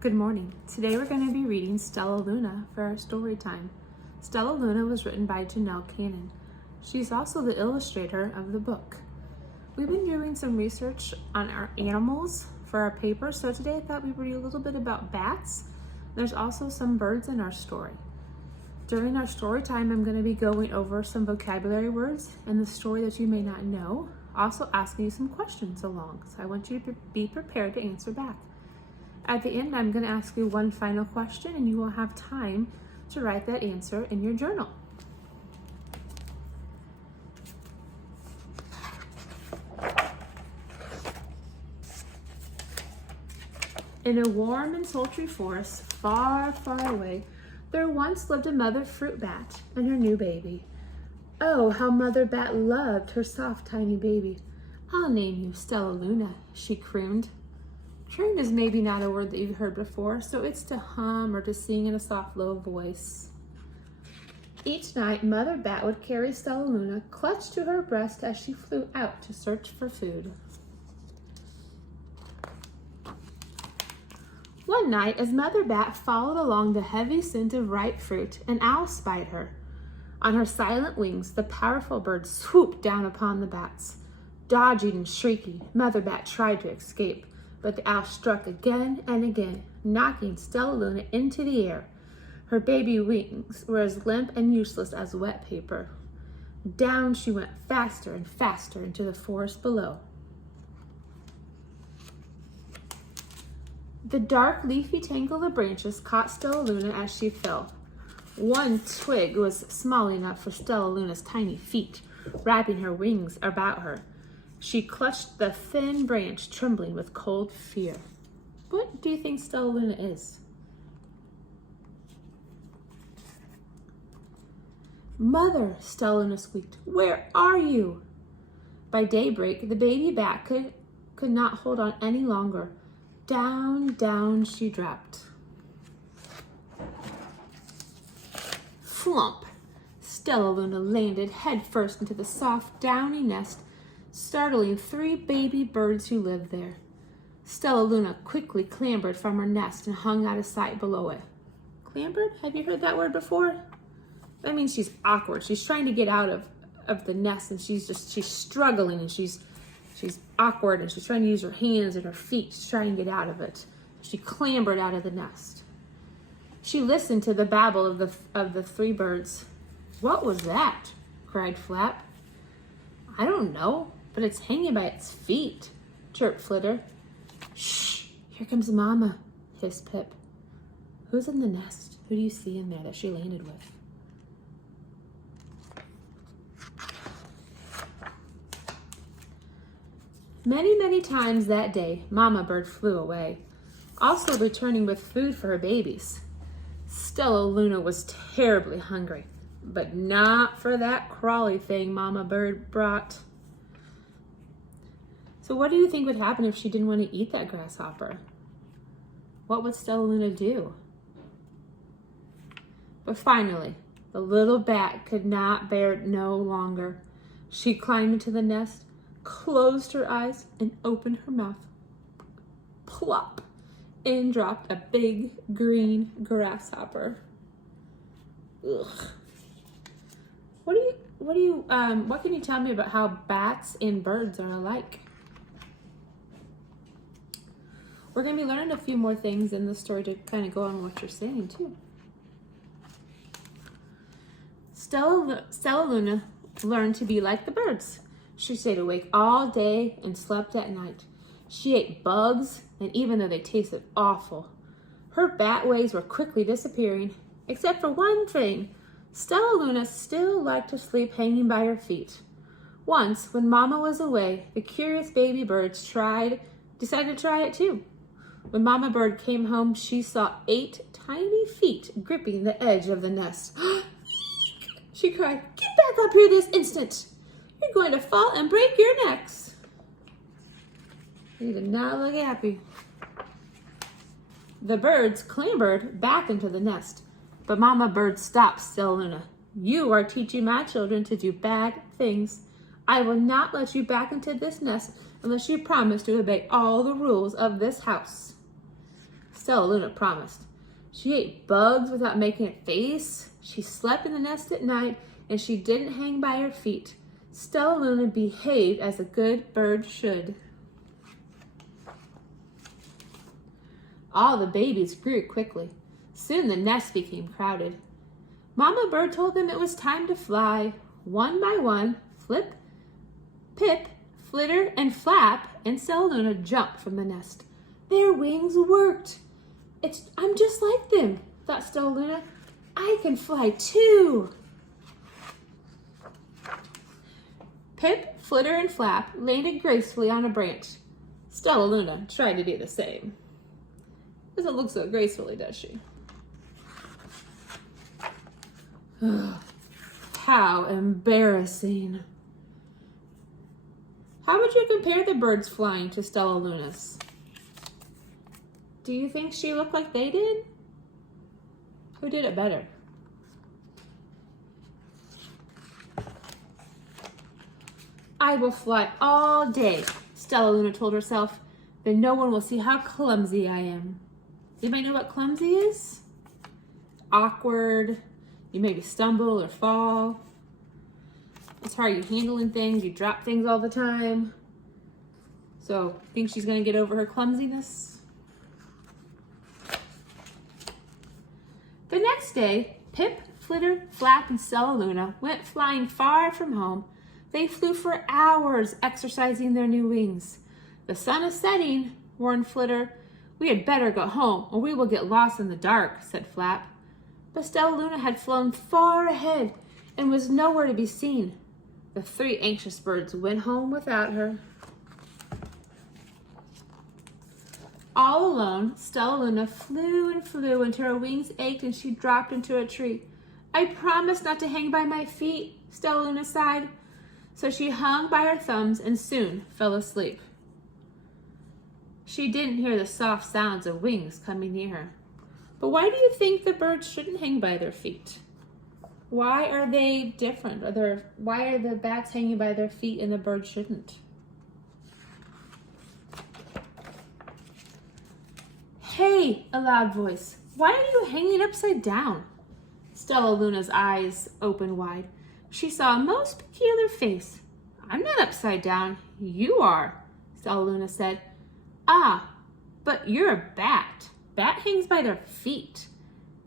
Good morning. Today we're going to be reading Stellaluna for our story time. Stellaluna was written by Janelle Cannon. She's also the illustrator of the book. We've been doing some research on our animals for our paper, so today I thought we'd read a little bit about bats. There's also some birds in our story. During our story time, I'm going to be going over some vocabulary words and the story that you may not know, also asking you some questions along. So I want you to be prepared to answer back. At the end, I'm going to ask you one final question and you will have time to write that answer in your journal. In a warm and sultry forest, far, far away, there once lived a mother fruit bat and her new baby. Oh, how Mother Bat loved her soft, tiny baby. "I'll name you Stellaluna," she crooned. Croon is maybe not a word that you've heard before, so it's to hum or to sing in a soft, low voice. Each night, Mother Bat would carry Stellaluna clutched to her breast as she flew out to search for food. One night, as Mother Bat followed along the heavy scent of ripe fruit, an owl spied her. On her silent wings, the powerful bird swooped down upon the bats. Dodging and shrieking, Mother Bat tried to escape, but the owl struck again and again, knocking Stellaluna into the air. Her baby wings were as limp and useless as wet paper. Down she went faster and faster into the forest below. The dark, leafy tangle of branches caught Stellaluna as she fell. One twig was small enough for Stellaluna's tiny feet, wrapping her wings about her. She clutched the thin branch, trembling with cold fear. What do you think Stellaluna is? "Mother," Stellaluna squeaked, "where are you?" By daybreak, the baby bat could not hold on any longer. Down, down she dropped. Flump! Stellaluna landed headfirst into the soft, downy nest, startling 3 baby birds who lived there. Stellaluna quickly clambered from her nest and hung out of sight below it. Clambered? Have you heard that word before? That means she's awkward. She's trying to get out of the nest and she's struggling and she's awkward and she's trying to use her hands and her feet to try and get out of it. She clambered out of the nest. She listened to the babble of the 3 birds. "What was that?" cried Flap. "I don't know, but it's hanging by its feet," chirped Flitter. "Shh, here comes Mama," hissed Pip. "Who's in the nest? Who do you see in there that she landed with?" Many, many times that day, Mama Bird flew away, also returning with food for her babies. Stellaluna was terribly hungry, but not for that crawly thing Mama Bird brought. So what do you think would happen if she didn't want to eat that grasshopper? What would Stellaluna do? But finally, the little bat could not bear it no longer. She climbed into the nest, closed her eyes, and opened her mouth. Plop! In dropped a big green grasshopper. Ugh. What can you tell me about how bats and birds are alike? We're going to be learning a few more things in the story to kind of go on what you're saying too. Stellaluna learned to be like the birds. She stayed awake all day and slept at night. She ate bugs, and even though they tasted awful, her bat ways were quickly disappearing, except for one thing. Stellaluna still liked to sleep hanging by her feet. Once, when Mama was away, the curious baby birds decided to try it too. When Mama Bird came home, she saw 8 tiny feet gripping the edge of the nest. She cried, "Get back up here this instant! You're going to fall and break your necks." They did not look happy. The birds clambered back into the nest, but Mama Bird stopped Stellaluna. "You are teaching my children to do bad things. I will not let you back into this nest unless you promise to obey all the rules of this house." Stellaluna promised. She ate bugs without making a face. She slept in the nest at night, and she didn't hang by her feet. Stellaluna behaved as a good bird should. All the babies grew quickly. Soon the nest became crowded. Mama Bird told them it was time to fly. One by one, Flip, Pip, Flitter, and Flap and Stellaluna jumped from the nest. Their wings worked. I'm just like them, thought Stellaluna. I can fly too. Pip, Flitter, and Flap landed gracefully on a branch. Stellaluna tried to do the same. Doesn't look so gracefully, does she? How embarrassing. How would you compare the birds flying to Stellaluna's? Do you think she looked like they did? Who did it better? I will fly all day, Stellaluna told herself. Then no one will see how clumsy I am. Anybody know what clumsy is? Awkward. You maybe stumble or fall. It's hard. You're handling things. You drop things all the time. So, think she's going to get over her clumsiness? The next day, Pip, Flitter, Flap, and Stellaluna went flying far from home. They flew for hours, exercising their new wings. The sun is setting, warned Flitter. We had better go home, or we will get lost in the dark, said Flap. But Stellaluna had flown far ahead and was nowhere to be seen. The three anxious birds went home without her. All alone, Stellaluna flew and flew until her wings ached and she dropped into a tree. I promised not to hang by my feet, Stellaluna sighed. So she hung by her thumbs and soon fell asleep. She didn't hear the soft sounds of wings coming near her. But why do you think the birds shouldn't hang by their feet? Why are they different? Why are the bats hanging by their feet and the birds shouldn't? Hey, a loud voice. Why are you hanging upside down? Stellaluna's eyes opened wide. She saw a most peculiar face. I'm not upside down. You are, Stellaluna said. Ah, but you're a bat. Bat hangs by their feet.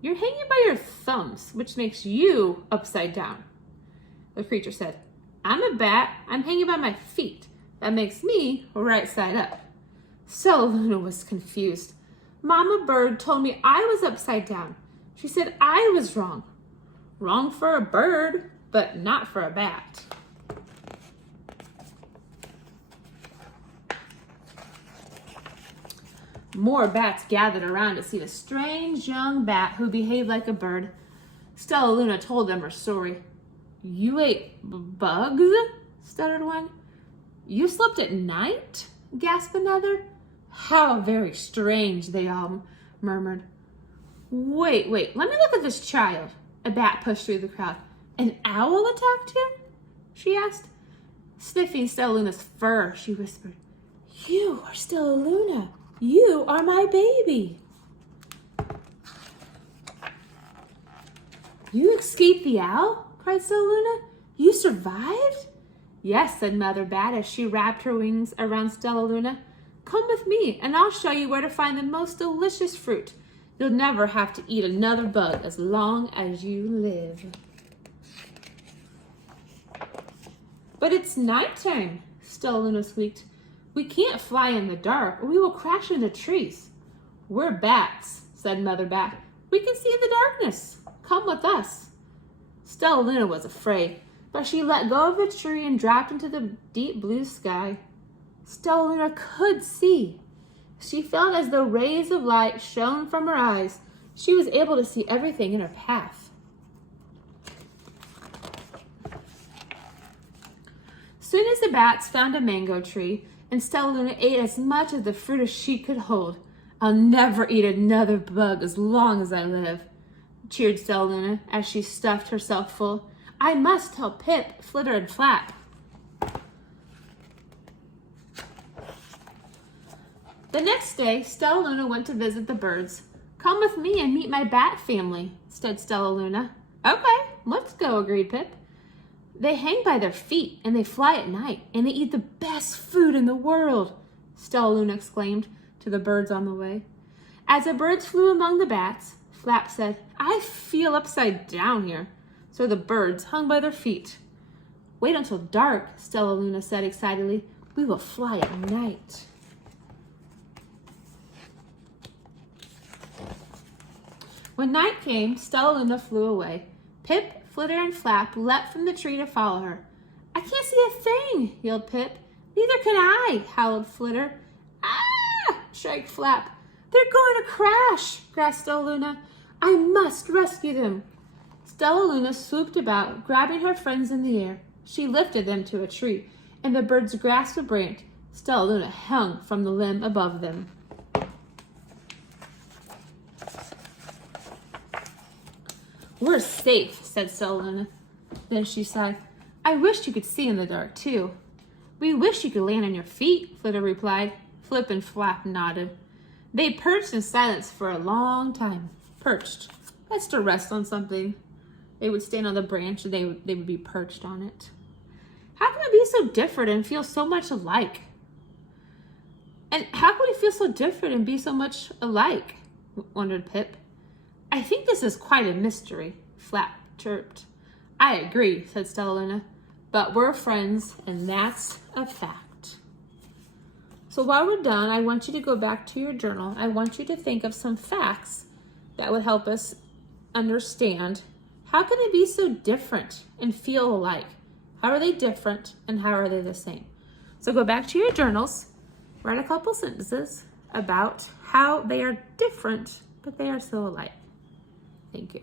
You're hanging by your thumbs, which makes you upside down. The creature said, I'm a bat. I'm hanging by my feet. That makes me right side up. Stellaluna was confused. Mama Bird told me I was upside down. She said I was wrong. Wrong for a bird, but not for a bat. More bats gathered around to see the strange young bat who behaved like a bird. Stellaluna told them her story. You ate bugs? Stuttered one. You slept at night? Gasped another. How very strange, they all murmured. Wait, let me look at this child. A bat pushed through the crowd. An owl attacked him? She asked. Sniffing Stellaluna's fur, she whispered, You are Stellaluna. You are my baby. You escaped the owl? Cried Stellaluna. You survived? Yes, said Mother Bat as she wrapped her wings around Stellaluna. Come with me, and I'll show you where to find the most delicious fruit. You'll never have to eat another bug as long as you live. But it's nighttime, Stellaluna squeaked. We can't fly in the dark, or we will crash into trees. We're bats, said Mother Bat. We can see in the darkness. Come with us. Stellaluna was afraid, but she let go of the tree and dropped into the deep blue sky. Stellaluna could see. She felt as though rays of light shone from her eyes. She was able to see everything in her path. Soon as the bats found a mango tree, and Stellaluna ate as much of the fruit as she could hold. I'll never eat another bug as long as I live, cheered Stellaluna as she stuffed herself full. I must tell Pip, Flitter, and Flap. The next day, Stellaluna went to visit the birds. Come with me and meet my bat family, said Stellaluna. Okay, let's go, agreed Pip. They hang by their feet and they fly at night and they eat the best food in the world, Stellaluna exclaimed to the birds on the way. As the birds flew among the bats, Flap said, I feel upside down here. So the birds hung by their feet. Wait until dark, Stellaluna said excitedly. We will fly at night. When night came, Stellaluna flew away. Pip, Flitter, and Flap leapt from the tree to follow her. I can't see a thing, yelled Pip. Neither can I, howled Flitter. Ah! shrieked Flap. They're going to crash, gasped Stellaluna. I must rescue them. Stellaluna swooped about, grabbing her friends in the air. She lifted them to a tree, and the birds grasped a branch. Stellaluna hung from the limb above them. We're safe, said Stellaluna. Then she sighed. I wish you could see in the dark, too. We wish you could land on your feet, Flitter replied. Flip and Flap nodded. They perched in silence for a long time. Perched. That's to rest on something. They would stand on the branch and they would be perched on it. How can it be so different and feel so much alike? And how can we feel so different and be so much alike? Wondered Pip. I think this is quite a mystery, Flap chirped. I agree, said Stellaluna. But we're friends, and that's a fact. So while we're done, I want you to go back to your journal. I want you to think of some facts that would help us understand how can they be so different and feel alike? How are they different and how are they the same? So go back to your journals, write a couple sentences about how they are different, but they are still alike. Thank you.